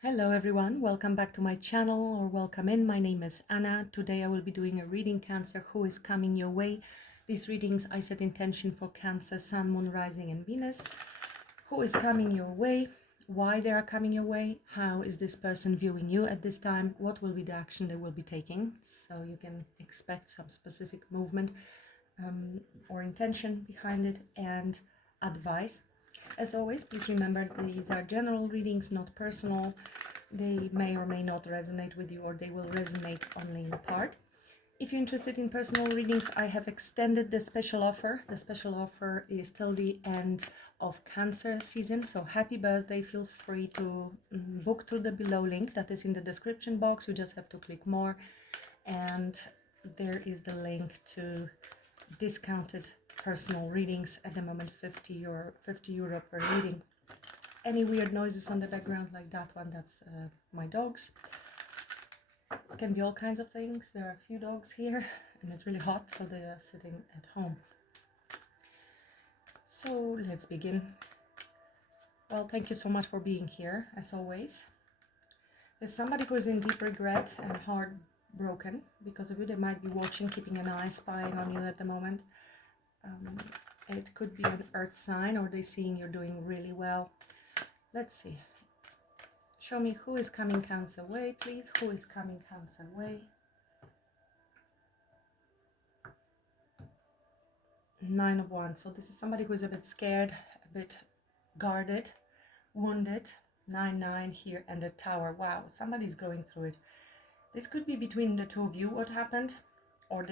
Hello everyone, welcome back to my channel, or welcome in. My name is Anna. Today I will be doing a reading Cancer who is coming your way. These readings I set intention for Cancer, Sun, Moon, Rising and Venus. Who is coming your way, why they are coming your way, how is this person viewing you at this time, what will be the action they will be taking, so you can expect some specific movement or intention behind it, and advice. As always, please remember these are general readings, not personal. They may or may not resonate with you, or they will resonate only in part. If you're interested in personal readings, I have extended the special offer. The special offer is till the end of Cancer season, so happy birthday. Feel free to book through the below link that is in the description box. You just have to click more, and there is the link to discounted personal readings at the moment, 50 euro per reading. Any weird noises on the background like that one, that's my dogs. It can be all kinds of things. There are a few dogs here and it's really hot, so they are sitting at home. So let's begin. Well, thank you so much for being here, as always. There's somebody who is in deep regret and heartbroken because of you. They might be watching, keeping an eye, spying on you at the moment. It could be an earth sign, or they're seeing you're doing really well. Let's see. Show me who is coming Cancer way, please. Who is coming Cancer way? Nine of Wands. So this is somebody who is a bit scared, a bit guarded, wounded. 9-9 here, and the Tower. Wow, somebody's going through it. This could be between the two of you what happened, or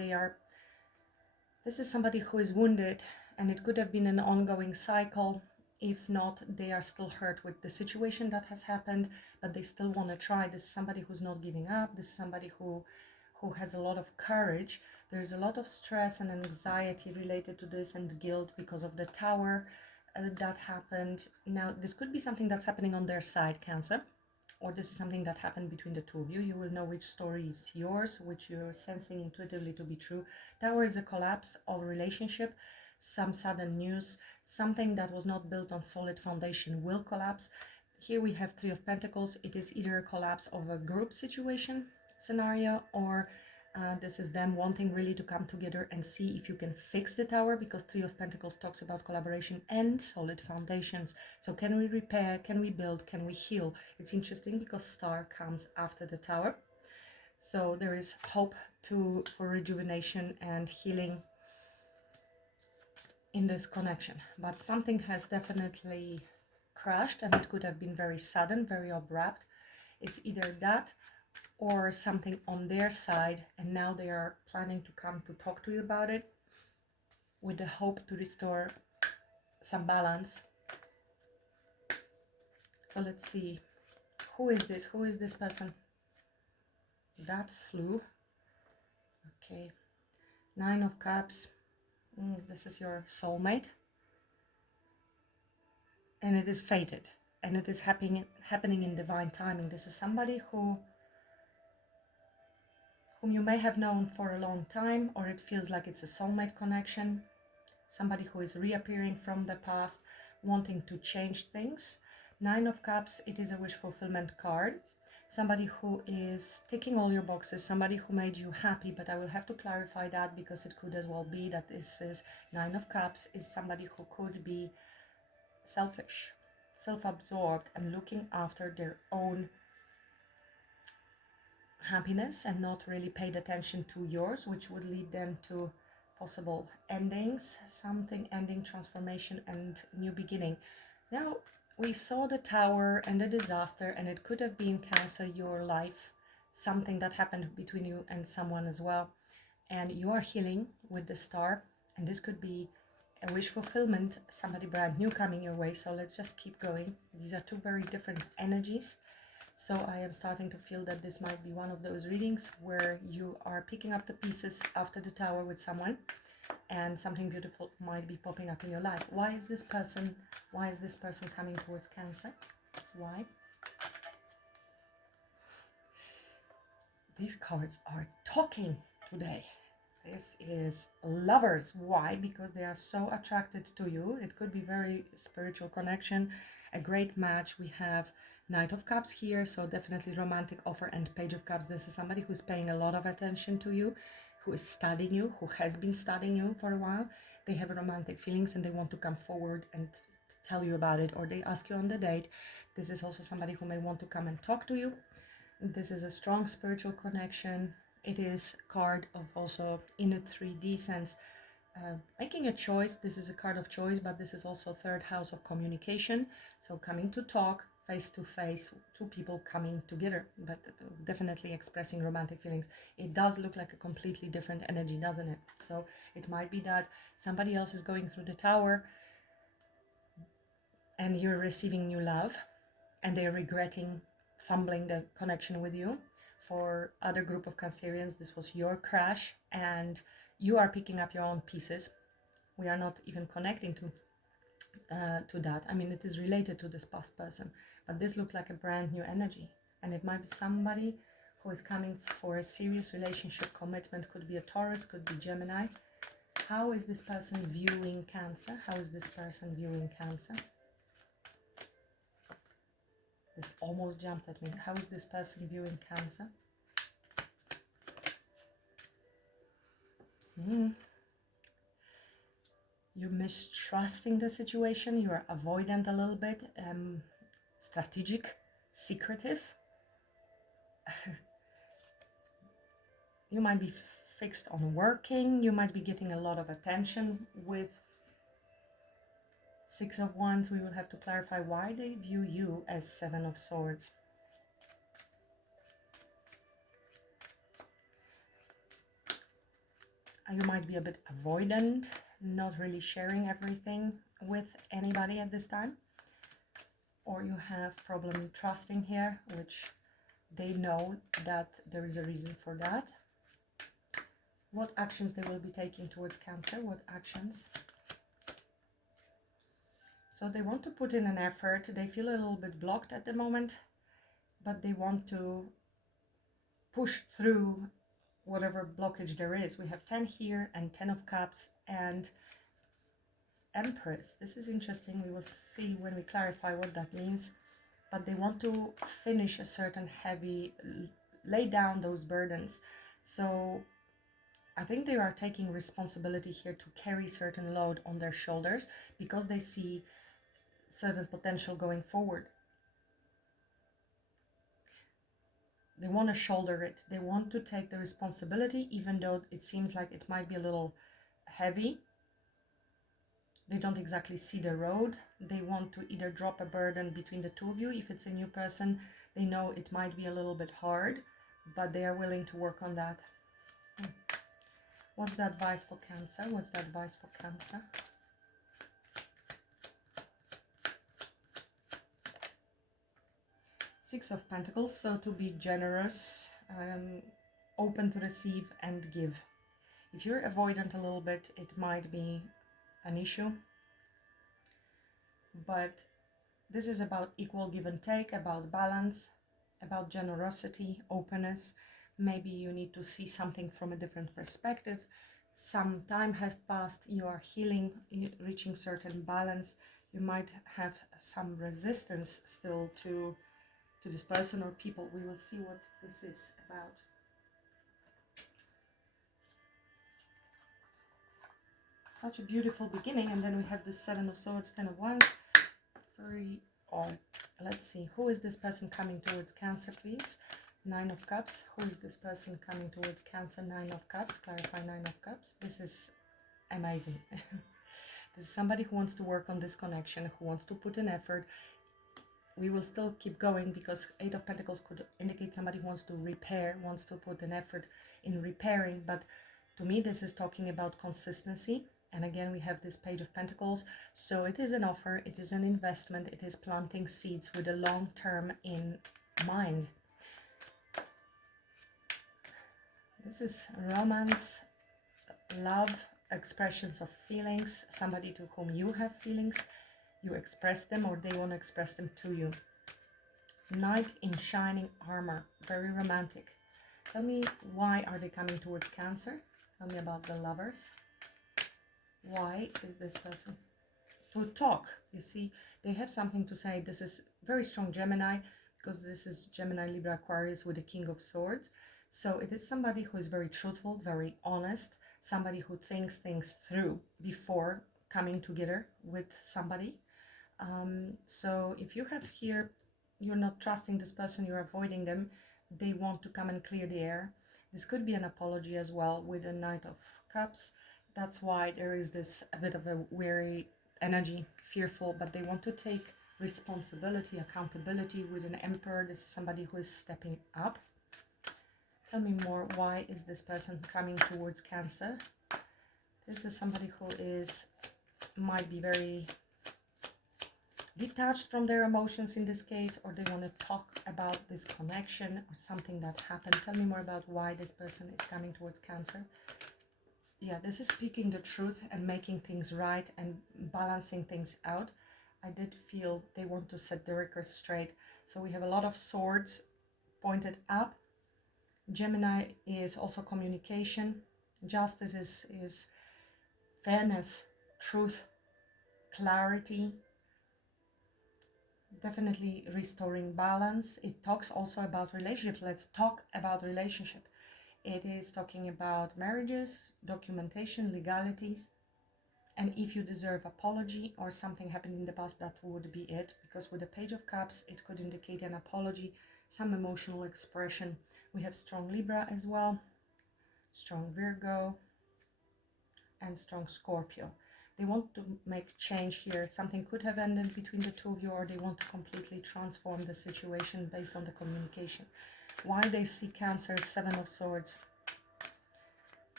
this is somebody who is wounded, and it could have been an ongoing cycle. If not, they are still hurt with the situation that has happened, but they still want to try. This is somebody who's not giving up. This is somebody who has a lot of courage. There's a lot of stress and anxiety related to this, and guilt because of the Tower that happened. Now, this could be something that's happening on their side, Cancer, or this is something that happened between the two of you. You will know which story is yours, which you're sensing intuitively to be true. Tower is a collapse of a relationship, some sudden news, something that was not built on solid foundation will collapse. Here we have Three of Pentacles. It is either a collapse of a group situation scenario, or this is them wanting really to come together and see if you can fix the Tower, because Three of Pentacles talks about collaboration and solid foundations. So can we repair, can we build, can we heal? It's interesting because Star comes after the Tower. So there is hope for rejuvenation and healing in this connection. But something has definitely crashed, and it could have been very sudden, very abrupt. It's either that or something on their side, and now they are planning to come to talk to you about it with the hope to restore some balance. So let's see, who is this person? That flew. Okay, Nine of Cups. This is your soulmate, and it is fated, and it is happening in divine timing. This is somebody whom you may have known for a long time, or it feels like it's a soulmate connection. Somebody who is reappearing from the past, wanting to change things. Nine of Cups, it is a wish fulfillment card. Somebody who is ticking all your boxes, somebody who made you happy, but I will have to clarify that, because it could as well be that this is Nine of Cups is somebody who could be selfish, self-absorbed, and looking after their own happiness and not really paid attention to yours, which would lead them to possible endings, something ending, transformation and new beginning. Now we saw the Tower and the disaster, and it could have been Cancer, your life, something that happened between you and someone as well, and you are healing with the Star, and this could be a wish fulfillment, somebody brand new coming your way. So let's just keep going. These are two very different energies. So I am starting to feel that this might be one of those readings where you are picking up the pieces after the Tower with someone, and something beautiful might be popping up in your life. Why is this person coming towards Cancer? Why? These cards are talking today. This is Lovers. Why? Because they are so attracted to you. It could be very spiritual connection, a great match. We have Knight of Cups here, so definitely romantic offer, and Page of Cups. This is somebody who's paying a lot of attention to you, who is studying you, who has been studying you for a while. They have romantic feelings and they want to come forward and tell you about it, or they ask you on the date. This is also somebody who may want to come and talk to you. This is a strong spiritual connection. It is a card of also in a 3D sense, making a choice. This is a card of choice, but this is also third house of communication. So coming to talk face to face, two people coming together, but definitely expressing romantic feelings. It does look like a completely different energy, doesn't it? So it might be that somebody else is going through the tower and you're receiving new love and they're regretting fumbling the connection with you. For other group of Cancerians, this was your crash and you are picking up your own pieces. We are not even connecting to that. I mean, it is related to this past person, but this looks like a brand new energy, and it might be somebody who is coming for a serious relationship commitment. Could be a Taurus, could be Gemini. How is this person viewing Cancer? How is this person viewing Cancer? This almost jumped at me. How is this person viewing Cancer? You're mistrusting the situation. You are avoidant a little bit, strategic, secretive. You might be fixed on working. You might be getting a lot of attention with Six of Wands. We will have to clarify why they view you as Seven of Swords. You might be a bit avoidant, not really sharing everything with anybody at this time. Or you have problem trusting here, which they know that there is a reason for that. What actions they will be taking towards Cancer? What actions? So they want to put in an effort. They feel a little bit blocked at the moment, but they want to push through whatever blockage there is. We have 10 here and 10 of Cups and Empress. This is interesting. We will see when we clarify what that means. But they want to finish a certain heavy, lay down those burdens. So I think they are taking responsibility here to carry certain load on their shoulders because they see certain potential going forward. They want to shoulder it. They want to take the responsibility, even though it seems like it might be a little heavy. They don't exactly see the road. They want to either drop a burden between the two of you. If it's a new person, they know it might be a little bit hard, but they are willing to work on that. What's the advice for Cancer? What's the advice for Cancer? Six of Pentacles, so to be generous, open to receive and give. If you're avoidant a little bit, it might be an issue. But this is about equal give and take, about balance, about generosity, openness. Maybe you need to see something from a different perspective. Some time has passed, you are healing, reaching certain balance. You might have some resistance still to this person or people. We will see what this is about. Such a beautiful beginning, and then we have the Seven of Swords, 10 of Wands. Very odd. Let's see, who is this person coming towards Cancer, please? Nine of Cups. Who is this person coming towards Cancer? Nine of Cups. Clarify Nine of Cups. This is amazing. This is somebody who wants to work on this connection, who wants to put an effort. We will still keep going because Eight of Pentacles could indicate somebody who wants to repair, wants to put an effort in repairing. But to me, this is talking about consistency. And again, we have this Page of Pentacles. So it is an offer, it is an investment, it is planting seeds with a long term in mind. This is romance, love, expressions of feelings, somebody to whom you have feelings. You express them or they want to express them to you. Knight in shining armor, very romantic. Tell me, why are they coming towards Cancer? Tell me about the Lovers. Why is this person? To talk. You see, they have something to say. This is very strong Gemini. because this is Gemini, Libra, Aquarius with the King of Swords. So it is somebody who is very truthful, very honest, somebody who thinks things through before coming together with somebody. So if you have here, you're not trusting this person, you're avoiding them, they want to come and clear the air. This could be an apology as well with a Knight of Cups. That's why there is this a bit of a weary energy, fearful, but they want to take responsibility, accountability with an Emperor. This is somebody who is stepping up. Tell me more, why is this person coming towards Cancer? This is somebody who might be very detached from their emotions in this case, or they want to talk about this connection or something that happened. Tell me more about why this person is coming towards Cancer. Yeah, this is speaking the truth and making things right and balancing things out. I did feel they want to set the record straight. So we have a lot of swords pointed up. Gemini is also communication. Justice is fairness, truth, clarity. Definitely restoring balance. It talks also about relationships. Let's talk about relationship. It is talking about marriages, documentation, legalities. And if you deserve apology or something happened in the past, that would be it. Because with the Page of Cups, it could indicate an apology, some emotional expression. We have strong Libra as well, strong Virgo, and strong Scorpio. They want to make change here. Something could have ended between the two of you, or they want to completely transform the situation based on the communication. Why they see Cancer, Seven of Swords?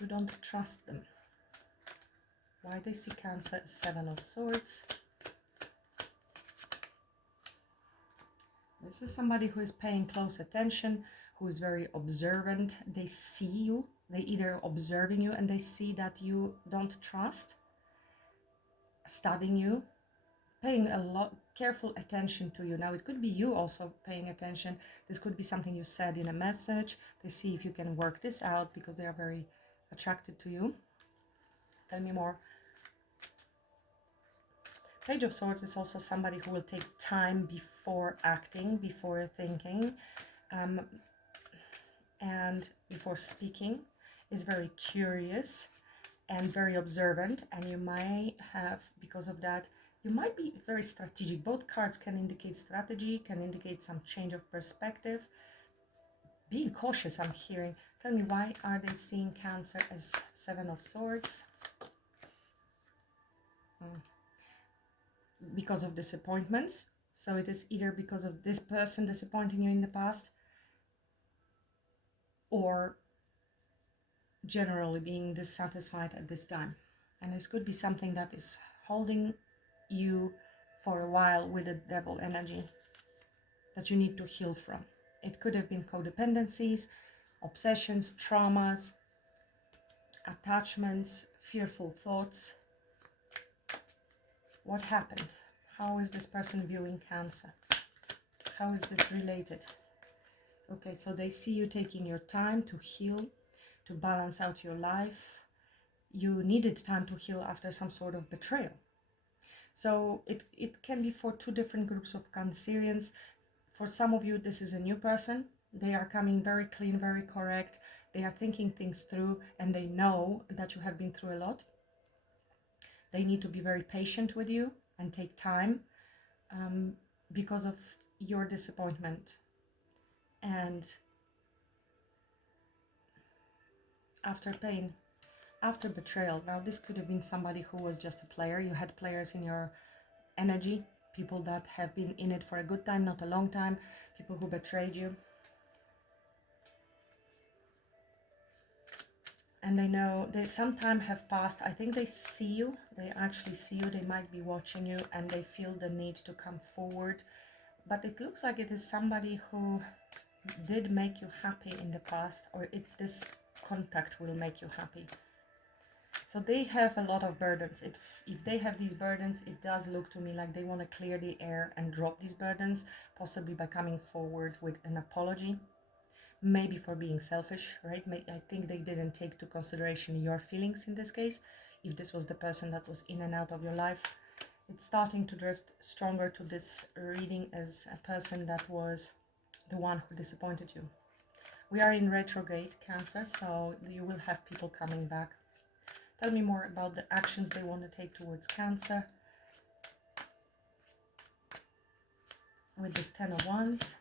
You don't trust them. Why they see Cancer, Seven of Swords? This is somebody who is paying close attention, who is very observant. They see you. They either observing you and they see that you don't trust, studying you, paying a lot careful attention to you. Now it could be you also paying attention. This could be something you said in a message. They see if you can work this out because they are very attracted to you. Tell me more. Page of Swords is also somebody who will take time before acting, before thinking, and before speaking. Is very curious and very observant, and you might have, because of that, you might be very strategic. Both cards can indicate strategy, can indicate some change of perspective. Being cautious, I'm hearing. Tell me, why are they seeing Cancer as Seven of Swords? Because of disappointments. So it is either because of this person disappointing you in the past, or generally being dissatisfied at this time. And this could be something that is holding you for a while with the Devil energy that you need to heal from. It could have been codependencies, obsessions, traumas, attachments, fearful thoughts. What happened? How is this person viewing Cancer? How is this related? Okay, so they see you taking your time to heal, to balance out your life. You needed time to heal after some sort of betrayal. So it can be for two different groups of Cancerians. For some of you, this is a new person. They are coming very clean, very correct. They are thinking things through, and they know that you have been through a lot. They need to be very patient with you and take time because of your disappointment. And after pain, after betrayal. Now this could have been somebody who was just a player. You had players in your energy, people that have been in it for a good time, not a long time, people who betrayed you. And they know they some time have passed. I think they see you, they actually see you, they might be watching you, and they feel the need to come forward. But it looks like it is somebody who did make you happy in the past, or this contact will make you happy. So they have a lot of burdens. If they have these burdens, it does look to me like they want to clear the air and drop these burdens, possibly by coming forward with an apology. Maybe for being selfish, right? I think they didn't take to consideration your feelings in this case. If this was the person that was in and out of your life, it's starting to drift stronger to this reading as a person that was the one who disappointed you. We are in retrograde, Cancer, so you will have people coming back. Tell me more about the actions they want to take towards Cancer. With this 10 of Wands.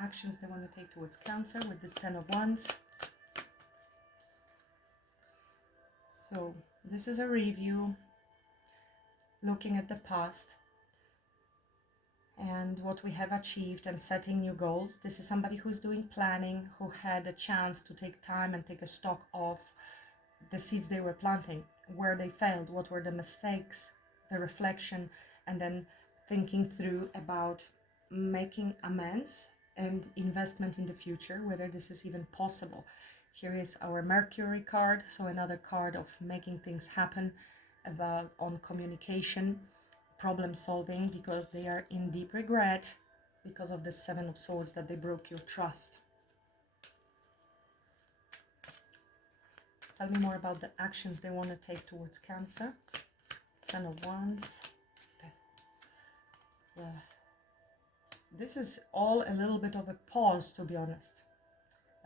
Actions they want to take towards Cancer with this 10 of Wands. So this is a review, looking at the past and what we have achieved and setting new goals. This is somebody who's doing planning, who had a chance to take time and take a stock of the seeds they were planting, where they failed, what were the mistakes, the reflection, and then thinking through about making amends and investment in the future, whether this is even possible. Here is our Mercury card, so another card of making things happen, about on communication, problem solving, because they are in deep regret because of the 7 of Swords, that they broke your trust. Tell me more about the actions they want to take towards Cancer. 10 of Wands. This is all a little bit of a pause, to be honest.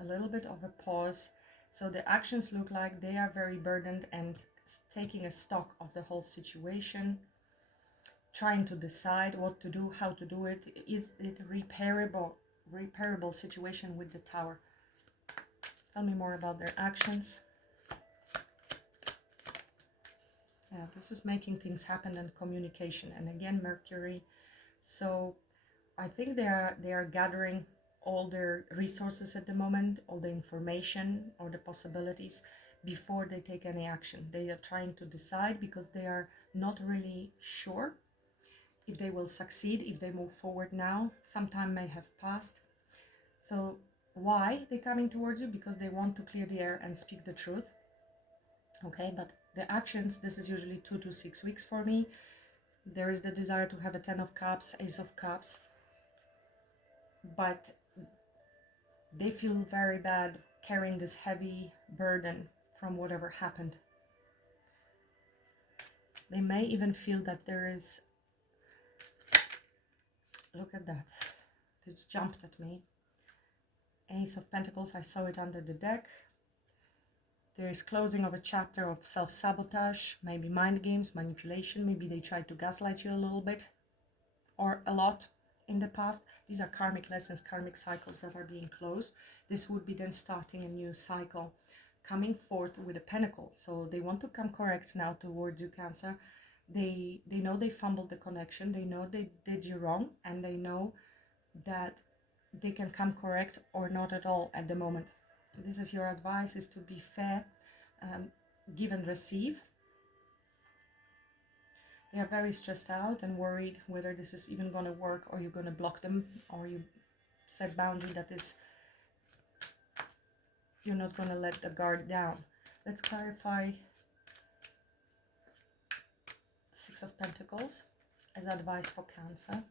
A little bit of a pause. So the actions look like they are very burdened and taking a stock of the whole situation, trying to decide what to do, how to do it. Is it repairable situation with the Tower? Tell me more about their actions. Yeah, this is making things happen and communication. And again, Mercury. So I think they are gathering all their resources at the moment, all the information or the possibilities before they take any action. They are trying to decide because they are not really sure if they will succeed, if they move forward now. Some time may have passed. So why they're coming towards you? Because they want to clear the air and speak the truth. Okay, but the actions, this is usually 2 to 6 weeks for me. There is the desire to have a 10 of Cups, Ace of Cups, but they feel very bad carrying this heavy burden from whatever happened. They may even feel that there is, look at that, it jumped at me. Ace of Pentacles, I saw it under the deck. There is closing of a chapter of self-sabotage, maybe mind games, manipulation. Maybe they tried to gaslight you a little bit or a lot in the past. These are karmic lessons, karmic cycles that are being closed. This would be then starting a new cycle, coming forth with a pentacle. So they want to come correct now towards you, Cancer. They know they fumbled the connection. They know they did you wrong, and they know that they can come correct or not at all at the moment. This is your advice, is to be fair, give and receive. They are very stressed out and worried whether this is even going to work, or you're going to block them, or you set boundary that is, you're not going to let the guard down. Let's clarify 6 of Pentacles as advice for Cancer.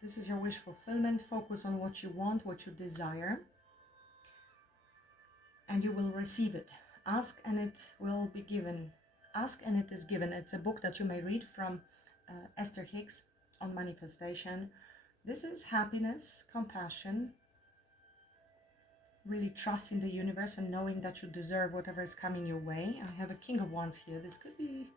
This is your wish fulfillment. Focus on what you want, what you desire, and you will receive it. Ask and it will be given. Ask and it is given. It's a book that you may read from Esther Hicks on manifestation. This is happiness, compassion, really trusting the universe and knowing that you deserve whatever is coming your way. I have a King of Wands here. This could be,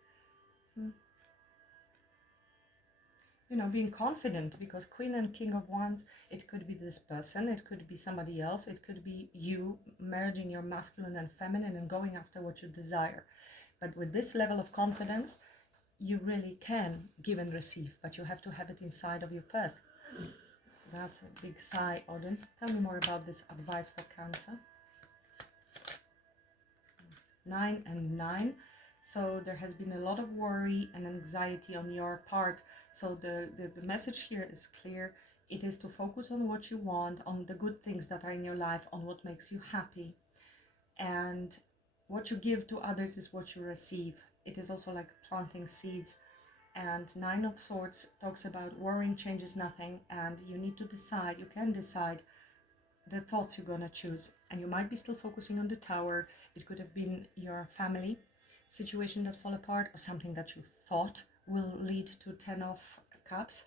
being confident, because Queen and King of Wands, it could be this person, it could be somebody else, it could be you merging your masculine and feminine and going after what you desire. But with this level of confidence, you really can give and receive, but you have to have it inside of you first. That's a big sigh, Odin. Tell me more about this advice for Cancer. 9 and 9. So there has been a lot of worry and anxiety on your part. So the message here is clear. It is to focus on what you want, on the good things that are in your life, on what makes you happy. And what you give to others is what you receive. It is also like planting seeds. And 9 of Swords talks about worrying changes nothing, and you need to decide, you can decide the thoughts you're going to choose. And you might be still focusing on the Tower. It could have been your family, situation that fall apart, or something that you thought will lead to 10 of Cups.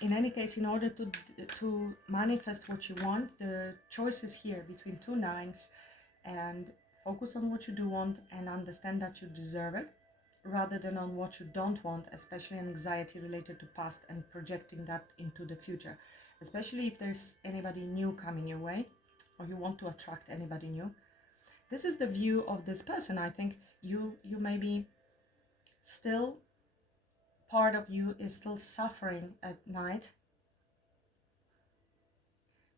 In any case, in order to manifest what you want, the choice is here between 2 nines, and focus on what you do want and understand that you deserve it, rather than on what you don't want, especially anxiety related to past and projecting that into the future, especially if there's anybody new coming your way or you want to attract anybody new. This is the view of this person. I think you maybe still, part of you is still suffering at night.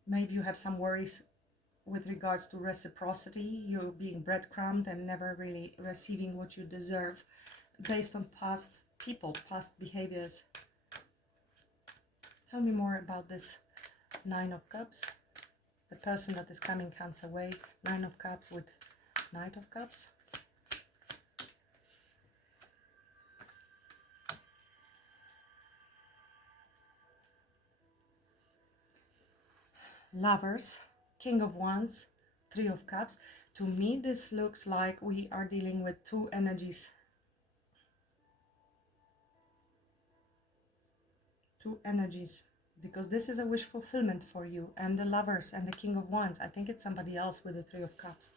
Maybe you have some worries with regards to reciprocity, you being breadcrumbed and never really receiving what you deserve based on past people, past behaviors. Tell me more about this 9 of Cups, the person that is coming Cancer way. 9 of Cups with Knight of Cups. Lovers, King of Wands, 3 of Cups. To me, this looks like we are dealing with 2 energies. 2 energies, because this is a wish fulfillment for you. And the Lovers and the King of Wands, I think it's somebody else with the 3 of Cups.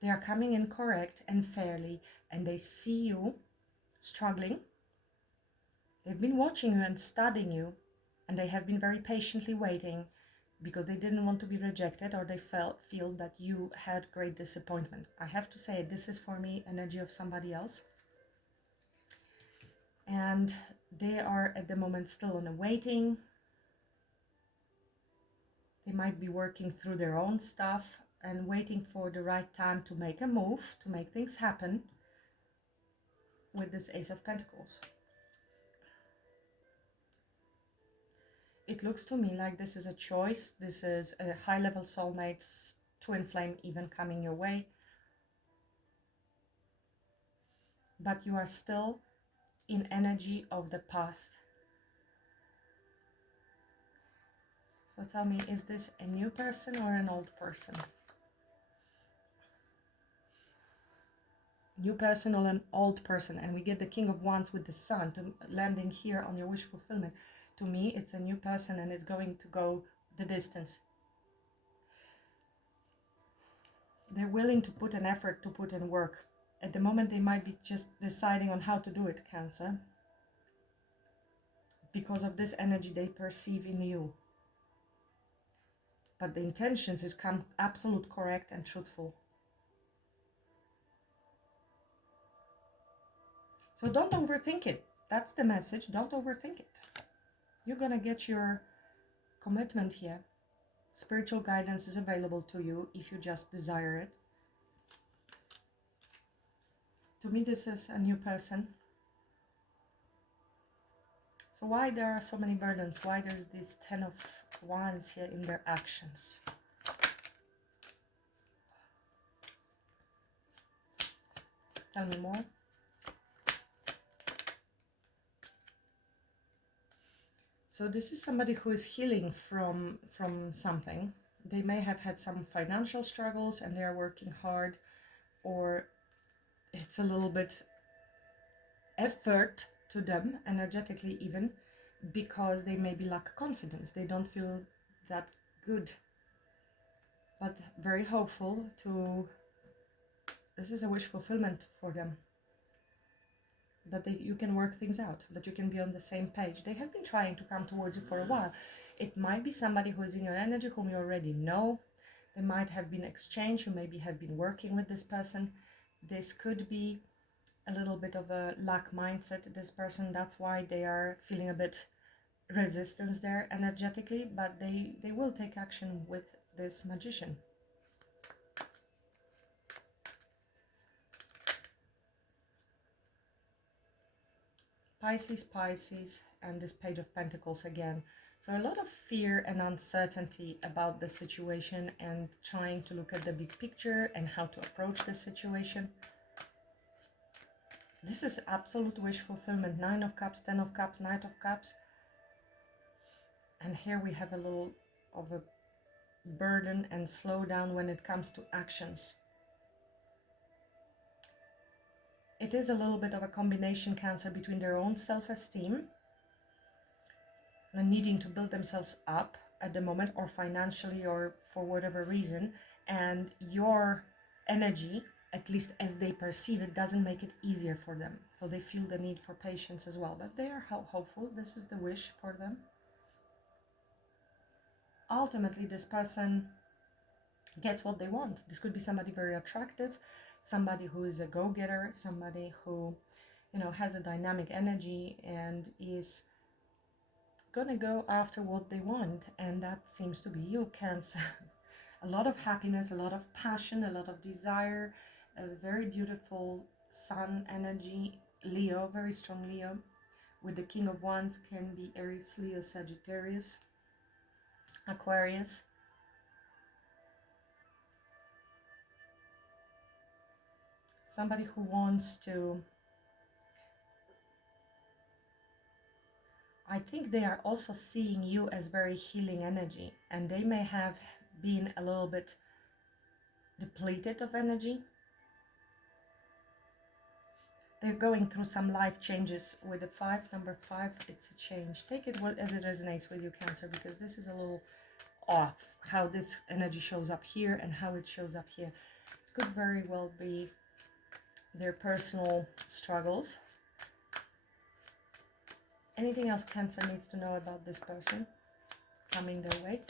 They are coming in correct and fairly, and they see you struggling. They've been watching you and studying you, and they have been very patiently waiting because they didn't want to be rejected, or they feel that you had great disappointment. I have to say, this is for me energy of somebody else. And they are at the moment still on a waiting. They might be working through their own stuff and waiting for the right time to make a move, to make things happen with this Ace of Pentacles. It looks to me like this is a choice. This is a high-level soulmate, twin flame even coming your way. But you are still in energy of the past. So tell me, is this a new person or an old person? New person or an old person? And we get the King of Wands with the Sun landing here on your wish fulfillment. To me, it's a new person, and it's going to go the distance. They're willing to put an effort, to put in work. At the moment, they might be just deciding on how to do it, Cancer, because of this energy they perceive in you. But the intentions is come absolute correct and truthful. So don't overthink it. That's the message. Don't overthink it. You're going to get your commitment here. Spiritual guidance is available to you if you just desire it. To me, this is a new person. So why there are so many burdens? Why there's this 10 of Wands here in their actions? Tell me more. So this is somebody who is healing from something. They may have had some financial struggles and they are working hard, or it's a little bit effort to them, energetically even, because they maybe lack confidence. They don't feel that good. But very hopeful to, this is a wish fulfillment for them. That you can work things out, that you can be on the same page. They have been trying to come towards you for a while. It might be somebody who is in your energy, whom you already know. They might have been exchanged. You maybe have been working with this person. This could be a little bit of a lack mindset, this person. That's why they are feeling a bit resistance there energetically, but they will take action with this Magician. Pisces, and this Page of Pentacles again. So a lot of fear and uncertainty about the situation, and trying to look at the big picture and how to approach the situation. This is absolute wish fulfillment. 9 of Cups, 10 of Cups, Knight of Cups. And here we have a little of a burden and slow down when it comes to actions. It is a little bit of a combination, Cancer, between their own self-esteem and needing to build themselves up at the moment, or financially, or for whatever reason, and your energy, at least as they perceive it, doesn't make it easier for them. So they feel the need for patience as well, but they are hopeful. This is the wish for them. Ultimately, this person gets what they want. This could be somebody very attractive, somebody who is a go-getter, somebody who, has a dynamic energy and is gonna go after what they want, and that seems to be you, Cancer. A lot of happiness, a lot of passion, a lot of desire, a very beautiful sun energy. Leo, very strong Leo, with the King of Wands, can be Aries, Leo, Sagittarius, Aquarius. Somebody who wants to, I think they are also seeing you as very healing energy, and they may have been a little bit depleted of energy. They're going through some life changes with the 5, number 5, it's a change. Take it as it resonates with you, Cancer, because this is a little off, how this energy shows up here and how it shows up here. It could very well be their personal struggles. Anything else Cancer needs to know about this person coming their way?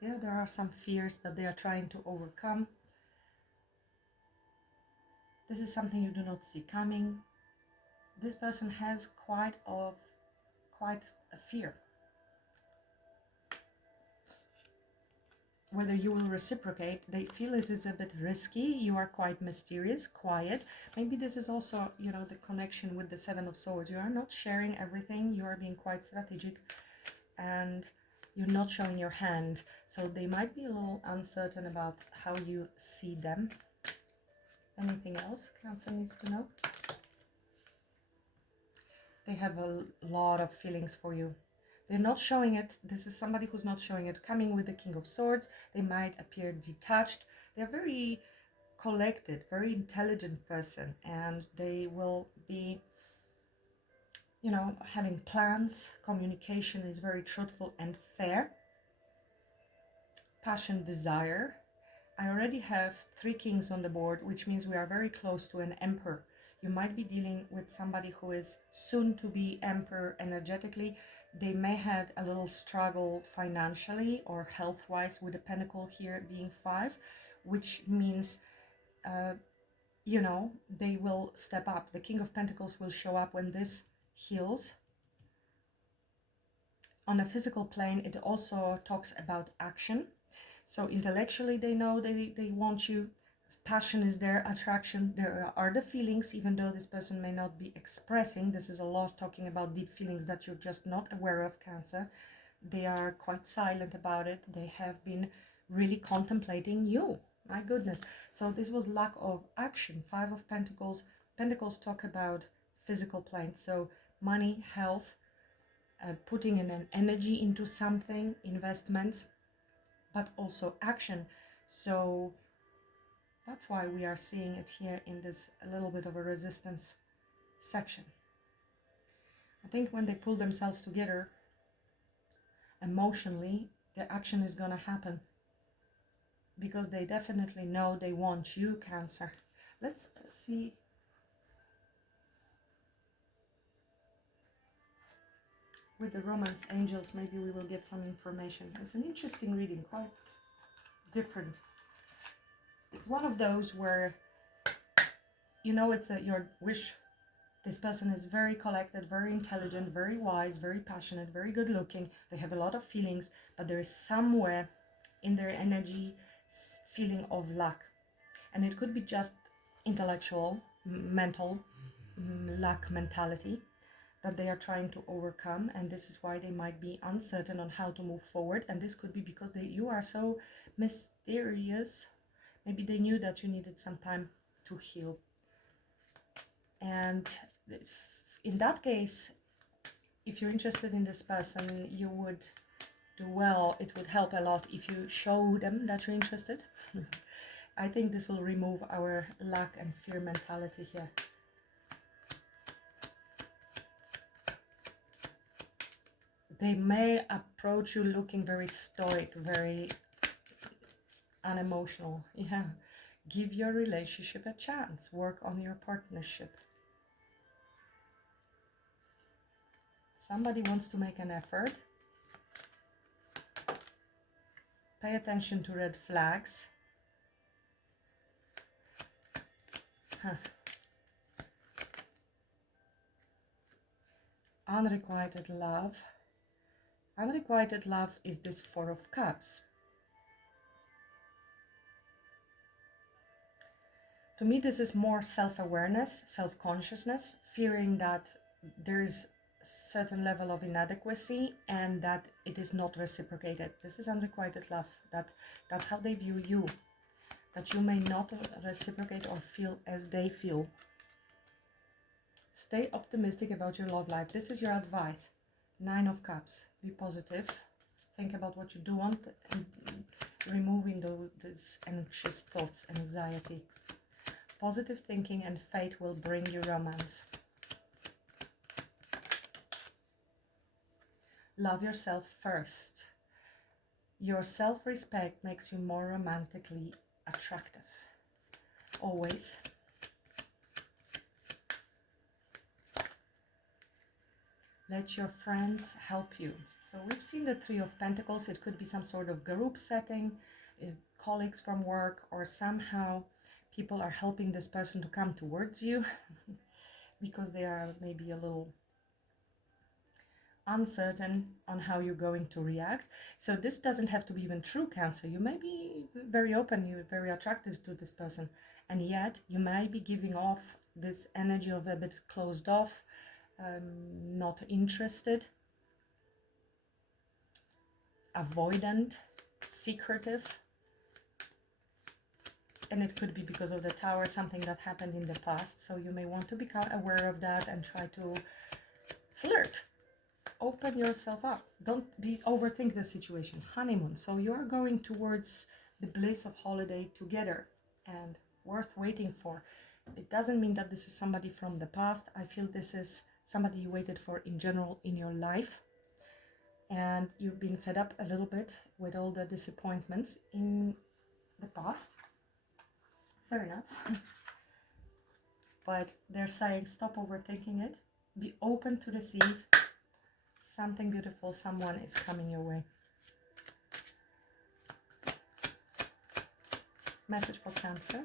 Yeah, there are some fears that they are trying to overcome. This is something you do not see coming. This person has quite a fear. Whether you will reciprocate, they feel it is a bit risky. You are quite mysterious, quiet. Maybe this is also, the connection with the 7 of Swords. You are not sharing everything. You are being quite strategic, and you're not showing your hand. So they might be a little uncertain about how you see them. Anything else Cancer needs to know? They have a lot of feelings for you. They're not showing it. This is somebody who's not showing it. Coming with the King of Swords, they might appear detached. They're very collected, very intelligent person, and they will be, having plans. Communication is very truthful and fair. Passion, desire. I already have 3 kings on the board, which means we are very close to an emperor. You might be dealing with somebody who is soon to be emperor energetically. They may have a little struggle financially or health-wise, with the pentacle here being 5, which means, they will step up. The King of Pentacles will show up when this heals. On a physical plane, it also talks about action. So intellectually, they know they want you. Passion is there, attraction, there are the feelings, even though this person may not be expressing. This is a lot talking about deep feelings that you're just not aware of, Cancer. They are quite silent about it. They have been really contemplating you. My goodness. So this was lack of action. 5 of Pentacles. Pentacles talk about physical plane. So money, health, putting in an energy into something, investments, but also action. So that's why we are seeing it here in this a little bit of a resistance section. I think when they pull themselves together emotionally, the action is going to happen, because they definitely know they want you, Cancer. Let's see. With the Romance Angels, maybe we will get some information. It's an interesting reading, quite different. It's one of those where, it's your wish. This person is very collected, very intelligent, very wise, very passionate, very good looking. They have a lot of feelings, but there is somewhere in their energy feeling of lack. And it could be just intellectual, mental lack mentality that they are trying to overcome, and this is why they might be uncertain on how to move forward. And this could be because you are so mysterious. Maybe they knew that you needed some time to heal. And in that case, if you're interested in this person, you would do well. It would help a lot if you show them that you're interested. I think this will remove our lack and fear mentality here. They may approach you looking very stoic, very unemotional. Yeah. Give your relationship a chance. Work on your partnership. Somebody wants to make an effort. Pay attention to red flags. Unrequited love. Unrequited love is this Four of Cups. To me, this is more self-awareness, self-consciousness, fearing that there is a certain level of inadequacy and that it is not reciprocated. This is unrequited love. That's how they view you. That you may not reciprocate or feel as they feel. Stay optimistic about your love life. This is your advice. 9 of Cups. Be positive. Think about what you do want and removing those anxious thoughts and anxiety. Positive thinking and fate will bring you romance. Love yourself first. Your self-respect makes you more romantically attractive. Always. Let your friends help you. So we've seen the Three of Pentacles. It could be some sort of group setting, colleagues from work, or somehow people are helping this person to come towards you because they are maybe a little uncertain on how you're going to react. So this doesn't have to be even true, Cancer. You may be very open, you're very attracted to this person, and yet you may be giving off this energy of a bit closed off, not interested, avoidant, secretive. And it could be because of the Tower, something that happened in the past. So you may want to become aware of that and try to flirt. Open yourself up. Don't overthink the situation. Honeymoon. So you're going towards the bliss of holiday together and worth waiting for. It doesn't mean that this is somebody from the past. I feel this is somebody you waited for in general in your life. And you've been fed up a little bit with all the disappointments in the past. Fair enough. But they're saying stop overthinking it. Be open to receive. Something beautiful, someone is coming your way. Message for Cancer.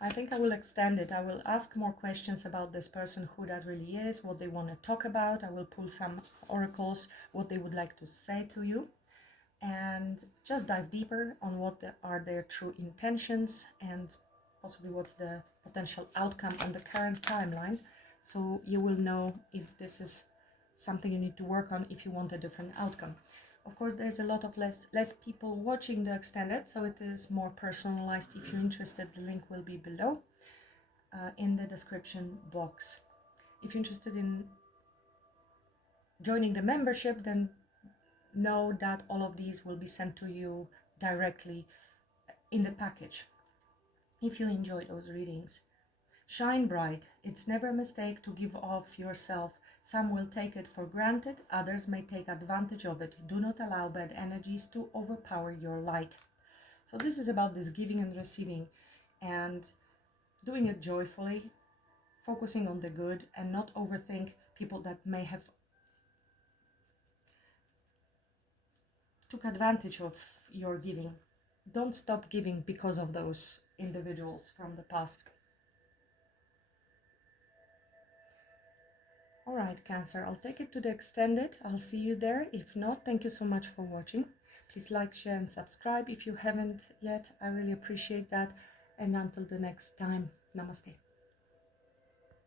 I think I will extend it. I will ask more questions about this person, who that really is, what they want to talk about. I will pull some oracles, what they would like to say to you. And just dive deeper on what are their true intentions and possibly what's the potential outcome on the current timeline. So you will know if this is something you need to work on if you want a different outcome. Of course, there's a lot of less people watching the extended, so it is more personalized. If you're interested, the link will be below in the description box. If you're interested in joining the membership, then know that all of these will be sent to you directly in the package. If you enjoy those readings, shine bright. It's never a mistake to give off yourself. Some will take it for granted, others may take advantage of it. Do not allow bad energies to overpower your light. So this is about this giving and receiving and doing it joyfully, focusing on the good and not overthink people that may have took advantage of your giving. Don't stop giving because of those individuals from the past. All right, Cancer, I'll take it to the extended. I'll see you there. If not, thank you so much for watching. Please like, share, and subscribe if you haven't yet. I really appreciate that. And until the next time, namaste.